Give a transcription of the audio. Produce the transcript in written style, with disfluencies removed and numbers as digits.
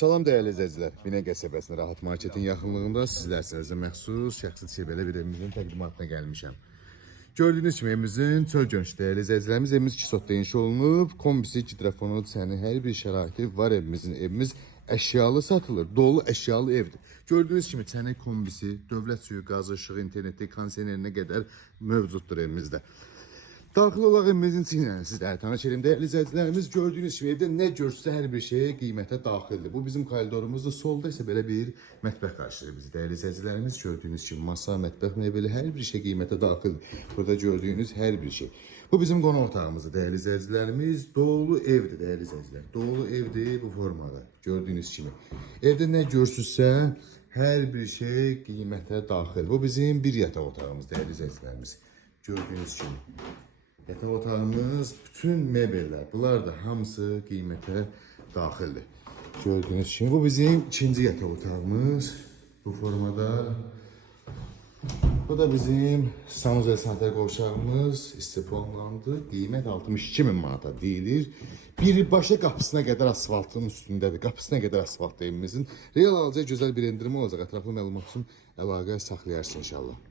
Salam dəyərli izləyicilər. Binə qəsəbəsində Rahat Marketin yaxınlığında sizlərsinizə məxsus şəxsi belə bir evimizin təqdimatına gəlmişəm. Gördüyünüz kimi evimizin çöl gönçü dəyərli izləyicilərimiz, evimiz 2 sotda inşa olunub. Kombisi, gidrofonu, çəni, hər bir şəraiti var evimizin. Evimiz əşyalı satılır, dolu əşyalı evdir. Gördüyünüz kimi çəni kombisi, dövlət suyu, qazı, işığı, interneti, kondisionerinə qədər mövcuddur evimizdə. Daxil olaraq evimizin içinə sizlərə tanış edim. Dəyərli izləyicilərimiz, gördüyünüz kimi evdə nə görsə hər bir şey qiymətə daxildir. Bu bizim koridorumuzdur. Solda isə belə bir mətbəx qarşılayır bizi. Dəyərli izləyicilərimiz, gördüyünüz kimi masa, mətbəx mebeli hər bir şey qiymətə daxildir. Burada gördüyünüz hər bir şey. Bu bizim qonaq otağımızdır. Dəyərli izləyicilərimiz, dolu evdir dəyərli izləyicilər. Dolu evdir bu formada. Gördüyünüz kimi. Evdə nə görsünüzsə hər bir şey qiymətə daxil. Bu bizim bir yataq otağımız dəyərli izləyicilərimiz. Gördüyünüz kimi. Yataq otağımız, bütün mebellər, bunlar da hamısı qiymətə daxildir. Gördüyünüz kimi, bu bizim ikinci yataq otağımız. Bu formada. Bu da bizim sanuzel sanitär qovşağımız, istifonlandı. Qiymət 62.000 manata deyilir. Birbaşa qapısına qədər asfaltın üstündədir. Qapısına qədər asfalt evimizin. Real alıcıya gözəl bir endirmə olacaq. Ətraflı məlumat üçün əlaqə saxlayarsın inşallah.